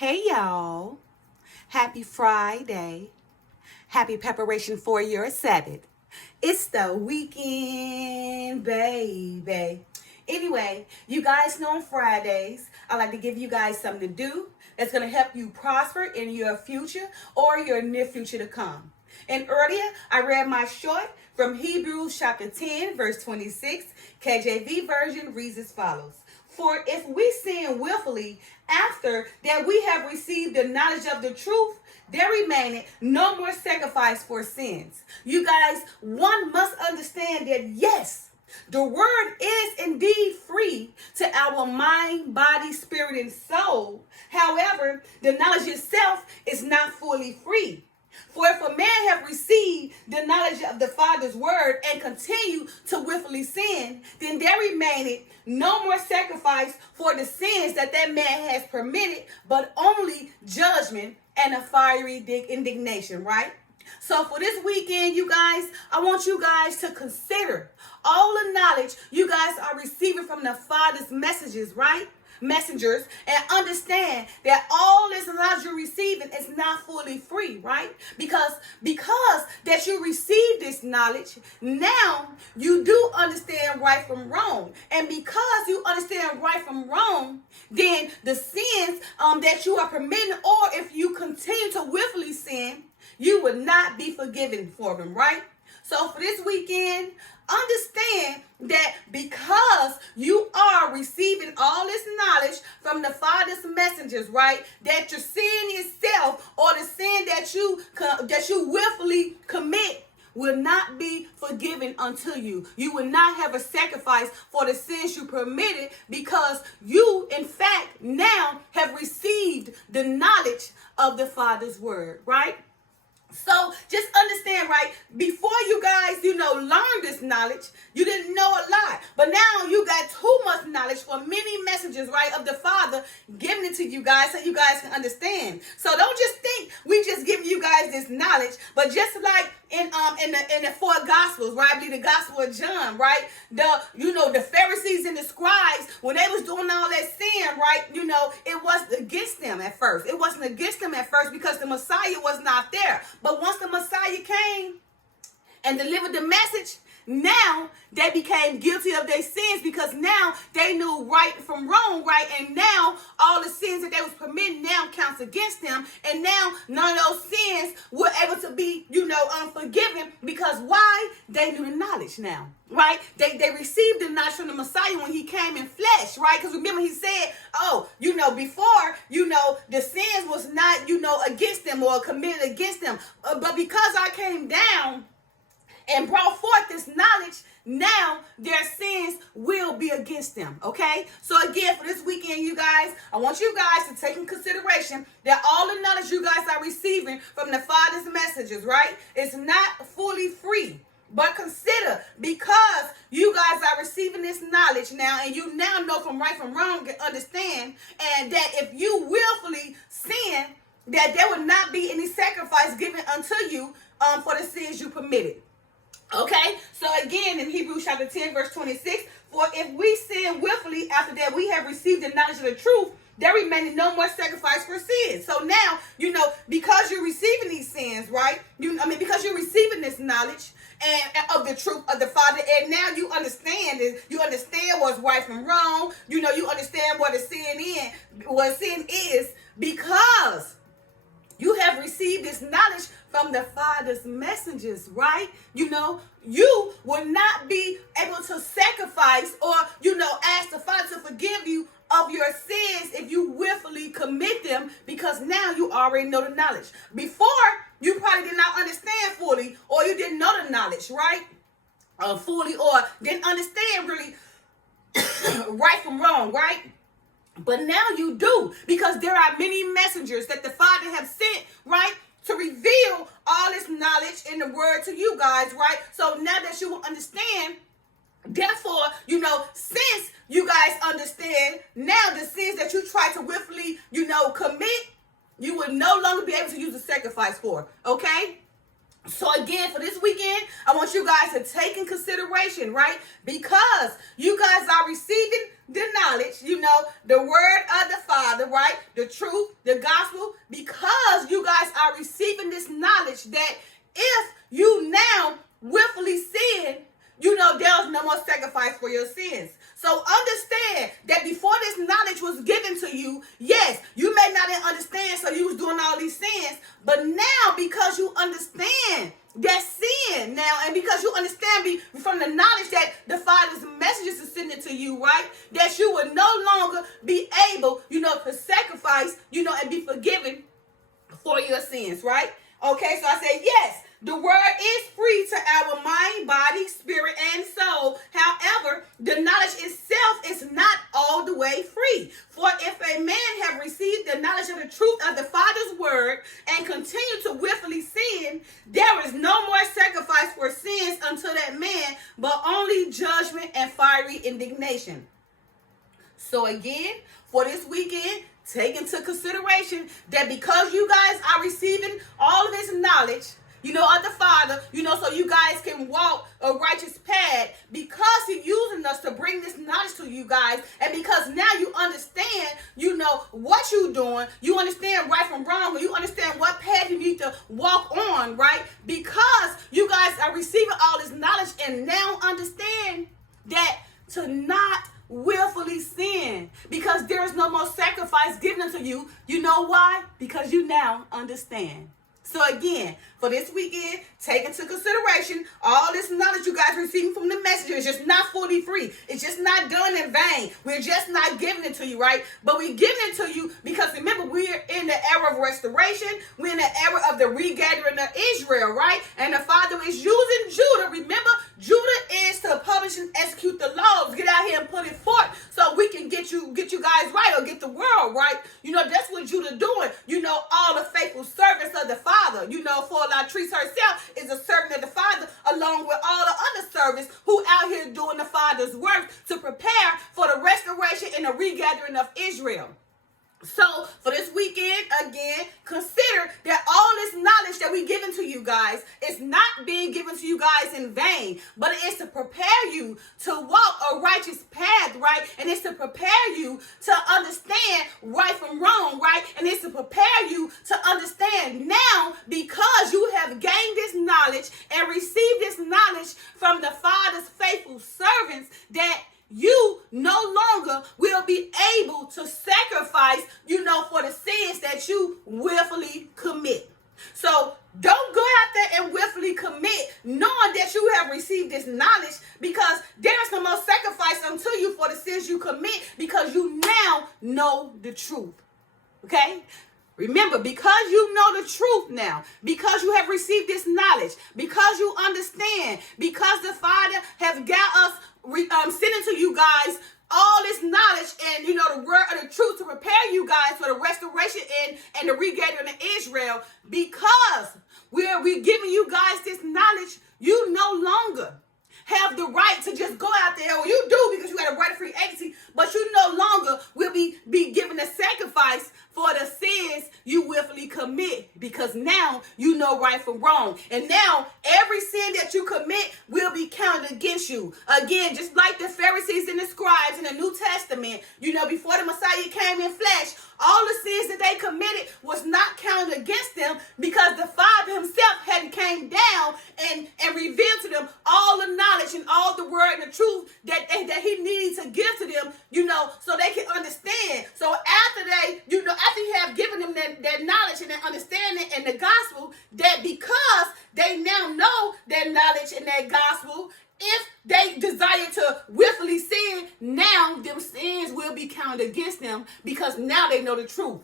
Hey y'all, happy Friday. Happy preparation for your Sabbath. It's the weekend, baby. Anyway, you guys know on Fridays, I like to give you guys something to do that's going to help you prosper in your future or your near future to come. And earlier, I read my short from Hebrews chapter 10, verse 26. KJV version reads as follows. For if we sin willfully after that we have received the knowledge of the truth, there remaineth no more sacrifice for sins. You guys, one must understand that yes, the word is indeed free to our mind, body, spirit, and soul. However, the knowledge itself is not fully free. For if a man have received the knowledge of the Father's word and continue to willfully sin, then there remaineth no more sacrifice for the sins that man has permitted, but only judgment and a fiery indignation, right? So for this weekend, you guys, I want you guys to consider all the knowledge you guys are receiving from the Father's messengers, and understand that all this knowledge you're receiving is not fully free, right? Because that you receive this knowledge, now you do understand right from wrong. And because you understand right from wrong, then the sins that you are permitting, or if you continue to willfully sin, you would not be forgiven for them, right? So for this weekend, understand that because you are receiving all this knowledge from the Father's messengers, right, that your sin itself or the sin that you willfully commit will not be forgiven unto you. You will not have a sacrifice for the sins you permitted because you, in fact, now have received the knowledge of the Father's word, right? So just understand, right, before you guys, learn this knowledge, you didn't know a lot. But now you got too much knowledge for many messages, right, of the Father giving it to you guys so you guys can understand. So don't just think we just giving you guys this knowledge, but just like in the four Gospels, right, I believe the Gospel of John, right, the Pharisees and the scribes, when they was doing all that sin, right, it wasn't against them at first. It wasn't against them at first because the Messiah was not there. But once the Messiah came and delivered the message, now they became guilty of their sins because now they knew right from wrong, right? And now all the sins that they was permitting now counts against them. And now none of those sins were able to be, unforgiven because why? They knew the knowledge now, right? They received the knowledge from the Messiah when he came in flesh, right? Because remember he said, before, the sins was not, against them or committed against them. But because I came down and brought forth this knowledge, now their sins will be against them, okay? So again, for this weekend, you guys, I want you guys to take in consideration that all the knowledge you guys are receiving from the Father's messages, right, is not fully free. But consider, because you guys are receiving this knowledge now, and you now know from right from wrong and understand, and that if you willfully sin, that there will not be any sacrifice given unto you for the sins you permitted. Okay, so again, in Hebrews chapter 10, verse 26, for if we sin willfully after that we have received the knowledge of the truth, there remains no more sacrifice for sins. So now, because you're receiving these sins, right? Because you're receiving this knowledge and of the truth of the Father, and now you understand it. You understand what's right from wrong. You understand what sin is, because you have received this knowledge from the Father's messengers, right? You will not be able to sacrifice or, ask the Father to forgive you of your sins if you willfully commit them, because now you already know the knowledge. Before, you probably did not understand fully, or you didn't know the knowledge, right? Fully, or didn't understand really right from wrong, right? But now you do, because there are many messengers that the Father have sent, right, to reveal all this knowledge in the word to you guys, right? So now that you will understand, therefore, since you guys understand, now the sins that you try to willfully, commit, you will no longer be able to use a sacrifice for, okay? So again, for this weekend, I want you guys to take in consideration, right? Because you guys are receiving the knowledge, the word of the Father, right? The truth, the gospel, because you guys are receiving this knowledge that if you now willfully sin, there's no more sacrifice for your sins. So understand that before this knowledge was given to you, yes, you may not understand, so you was doing all these sins, but now because you understand that sin now, and because you understand from the knowledge that the Father's messages is sending to you, right, that you will no longer be able, to sacrifice, and be forgiven for your sins, right? Okay, so I say yes. The word is free to our mind, body, spirit, and soul. However, the knowledge itself is not all the way free. For if a man have received the knowledge of the truth of the Father's word and continue to willfully sin, there is no more sacrifice for sins unto that man, but only judgment and fiery indignation. So again, for this weekend, take into consideration that because you guys are receiving all of this knowledge, of the Father, so you guys can walk a righteous path, because He's using us to bring this knowledge to you guys, and because now you understand, what you're doing, you understand right from wrong, and you understand what path you need to walk on, right? Because you guys are receiving all this knowledge and now understand that to not willfully sin, because there is no more sacrifice given unto you. You know why? Because you now understand. So again, for this weekend, take into consideration all this knowledge you guys are receiving from the messenger. It's just not fully free. It's just not done in vain. We're just not giving it to you, right? But we're giving it to you because, remember, we're in the era of restoration. We're in the era of the regathering of Israel, right? And the Father is using Judah. Remember, Judah is to publish and execute the laws. Get out here and put it forth so we can get you guys right, or get the world right. That's what Judah doing. All the faithful servants of the Father. For Latrice herself is a servant of the Father, along with all the other servants who out here doing the Father's work to prepare for the restoration and the regathering of Israel. So for this weekend, again, consider that all this knowledge that we're giving to you guys is not being given to you guys in vain, but it is to prepare you to walk a righteous path, right? And it's to prepare you to understand right from wrong, right? And it's to prepare you to understand now, because you have gained this knowledge and received this knowledge from the Father's faithful servants, that you no longer will be able to sacrifice, for the sins that you willfully commit. So don't go out there and willfully commit, knowing that you have received this knowledge, because there is no more sacrifice unto you for the sins you commit, because you now know the truth. Okay? Remember, because you know the truth now, because you have received this knowledge, because you understand, because the Father has got us sending to you guys all this knowledge and, the word of the truth to prepare you guys for the restoration and the regathering of Israel, because we're giving you guys this knowledge, you no longer have the right to just go out there. Well, you do, because you got a right of free agency, but you no longer will be given a sacrifice for the sins you willfully commit, because now you know right from wrong. And now every sin that you commit will be counted against you. Again, just like the Pharisees and the scribes in the New Testament, before the Messiah came in flesh, all the sins that they committed was not counted against them, because the Father himself had came down and revealed to them all the knowledge and all the word and the truth that he needed to give to them, so they can understand. So after he have given them that knowledge and that understanding and the gospel, that because they now know that knowledge and that gospel, if they desire to willfully sin, now them sins will be counted against them, because now they know the truth.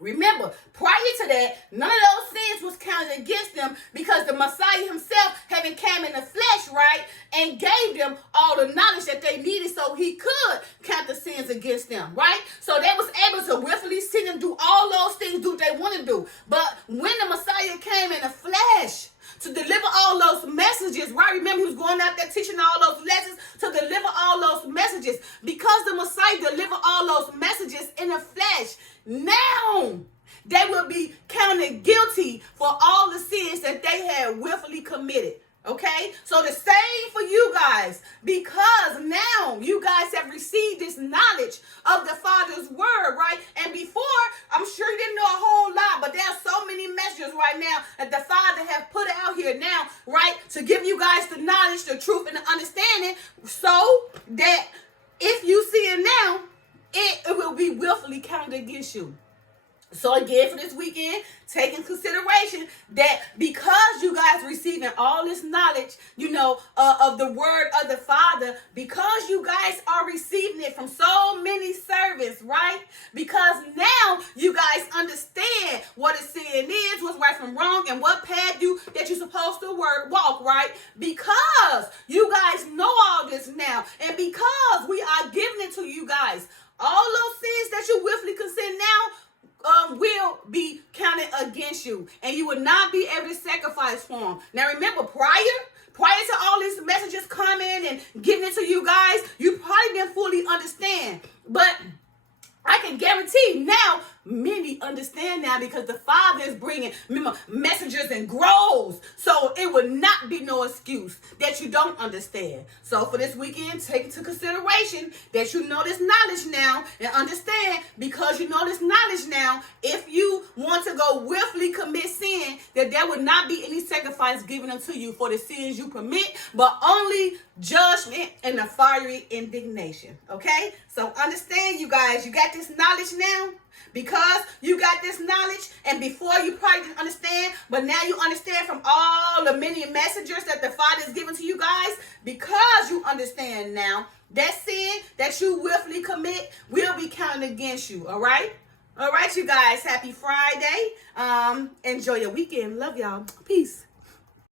Remember, prior to that, none of those sins was counted against them, because the Messiah himself having came in the flesh, right, and gave them all the knowledge that they needed so he could count the sins against them, right? So they was able to willfully sin and do all those things, do what they want to do. But when the Messiah came in the flesh to deliver all those messages, right? Remember, he was going out there teaching all those lessons to deliver all those messages. Because the Messiah delivered all those messages in the flesh, now they will be counted guilty for all the sins that they had willfully committed. Okay, so the same for you guys, because now you guys have received this knowledge of the Father's word, right? And before, I'm sure you didn't know a whole lot, but there are so many messages right now that the Father have put out here now, right, to give you guys the knowledge, the truth, and the understanding, so that if you see it now, it will be willfully counted against you. So again, for this weekend, take in consideration that because you guys receiving all this knowledge, of the word of the Father, because you guys are receiving it from so many servants, right? Because now you guys understand what it's saying is, what's right from wrong, and what path that you're supposed to walk, right? Because you guys know all this now, and because we are giving it to you guys, all those sins that you willfully consent now, will be counted against you, and you will not be able to sacrifice for them. Now remember, prior to all these messages coming and giving it to you guys, you probably didn't fully understand, but I can guarantee now many understand now, because the Father is bringing, remember, messengers and grows. So it would not be no excuse that you don't understand. So for this weekend, take into consideration that you know this knowledge now, and understand, because you know this knowledge now, if you want to go willfully commit sin, that there would not be any sacrifice given unto you for the sins you commit, but only judgment and the fiery indignation. Okay? So understand, you guys, you got this knowledge now. Because you got this knowledge, and before you probably didn't understand, but now you understand from all the many messengers that the Father is giving to you guys, because you understand now, that sin that you willfully commit will be counted against you, all right? All right, you guys, happy Friday. Enjoy your weekend. Love y'all. Peace.